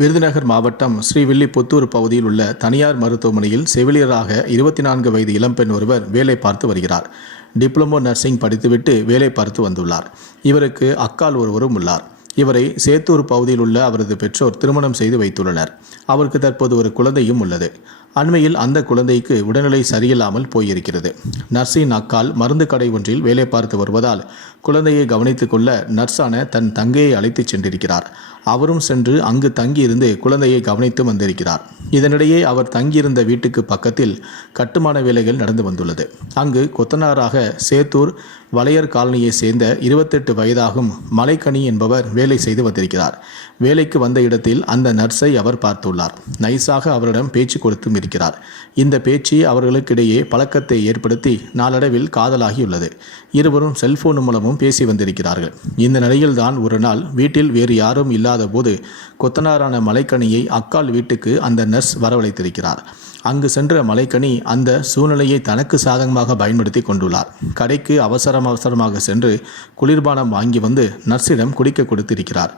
விருதுநகர் மாவட்டம் ஸ்ரீவில்லிபுத்தூர் பகுதியில் உள்ள தனியார் மருத்துவமனையில் செவிலியராக இருபத்தி நான்கு வயது இளம்பெண் ஒருவர் வேலை பார்த்து வருகிறார். டிப்ளமோ நர்சிங் படித்துவிட்டு வேலை பார்த்து வந்துள்ளார். இவருக்கு அக்கால் ஒருவரும் உள்ளார். இவரை சேத்தூர் பகுதியில் உள்ள அவரது பெற்றோர் திருமணம் செய்து வைத்துள்ளனர். அவருக்கு தற்போது ஒரு குழந்தையும் உள்ளது. அண்மையில் அந்த குழந்தைக்கு உடல்நிலை சரியில்லாமல் போயிருக்கிறது. நர்ஸின் அக்கால் மருந்து கடை ஒன்றில் வேலை பார்த்து வருவதால் குழந்தையை கவனித்துக் கொள்ள நர்ஸான தன் தங்கையை அழைத்துச் சென்றிருக்கிறார். அவரும் சென்று அங்கு தங்கியிருந்து குழந்தையை கவனித்து வந்திருக்கிறார். இதனிடையே அவர் தங்கியிருந்த வீட்டுக்கு பக்கத்தில் கட்டுமான வேலைகள் நடந்து வந்துள்ளது. அங்கு கொத்தனாராக சேத்தூர் வளையர் காலனியை சேர்ந்த இருபத்தெட்டு வயதாகும் மலைக்கனி என்பவர் வேலை செய்து வந்திருக்கிறார். வேலைக்கு வந்த இடத்தில் அந்த நர்ஸை அவர் பார்த்துள்ளார். நைஸாக அவரிடம் பேச்சு கொடுத்தும் இருக்கிறார். இந்த பேச்சு அவர்களுக்கிடையே பழக்கத்தை ஏற்படுத்தி நாளடைவில் காதலாகியுள்ளது. இருவரும் செல்போன் மூலமும் பேசி வந்திருக்கிறார்கள். இந்த நிலையில்தான் ஒரு நாள் வீட்டில் வேறு யாரும் இல்லாத போது கொத்தனாரான மலைக்கனியை அக்கால் வீட்டுக்கு அந்த நர்ஸ் வரவழைத்திருக்கிறார். அங்கு சென்ற மலைக்கனி அந்த சூழ்நிலையை தனக்கு சாதகமாக பயன்படுத்தி கொண்டுள்ளார். கடைக்கு அவசரம் அவசரமாக சென்று குளிர்பானம் வாங்கி வந்து நர்ஸிடம் குடிக்க கொடுத்திருக்கிறார்.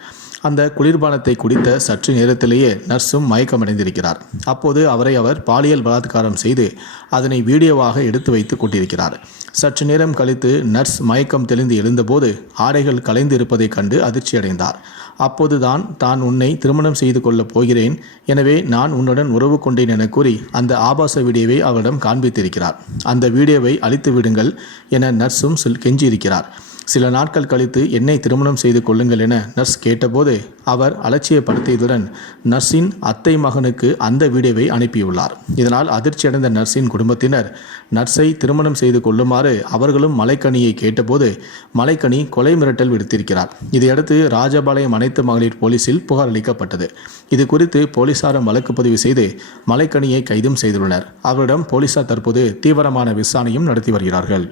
அந்த குளிர்பானத்தை குடித்த சற்று நேரத்திலேயே நர்ஸும் மயக்கமடைந்திருக்கிறார். அப்போது அவரை அவர் பாலியல் பலாத்காரம் செய்து அதனை வீடியோவாக எடுத்து வைத்து கொண்டிருக்கிறார். சற்று நேரம் கழித்து நர்ஸ் மயக்கம் தெளிந்து எழுந்தபோது ஆடைகள் கலைந்து இருப்பதைக் கண்டு அதிர்ச்சியடைந்தார். அப்போதுதான் தான் உன்னை திருமணம் செய்து கொள்ளப் போகிறேன். எனவே நான் உன்னுடன் உறவு கொண்டேன் என கூறி அந்த ஆபாச வீடியோவை அவரிடம் காண்பித்திருக்கிறார். அந்த வீடியோவை அழித்து விடுங்கள் என நர்ஸும் சொல் கெஞ்சியிருக்கிறார். சில நாட்கள் கழித்து என்னை திருமணம் செய்து கொள்ளுங்கள் என நர்ஸ் கேட்டபோது அவர் அலட்சியப்படுத்தியதுடன் நர்ஸின் அத்தை மகனுக்கு அந்த வீடியோவை அனுப்பியுள்ளார். இதனால் அதிர்ச்சியடைந்த நர்ஸின் குடும்பத்தினர் நர்ஸை திருமணம் செய்து கொள்ளுமாறு அவர்களும் மலைக்கணியை கேட்டபோது மலைக்கனி கொலை மிரட்டல் விடுத்திருக்கிறார். இதையடுத்து ராஜபாளையம் அனைத்து மகளிர் போலீசில் புகார் அளிக்கப்பட்டது. இது குறித்து போலீசாரும் வழக்கு பதிவு செய்து மலைக்கனியை கைதும் செய்துள்ளனர். அவரிடம் போலீசார் தற்போது தீவிரமான விசாரணையும் நடத்தி வருகிறார்கள்.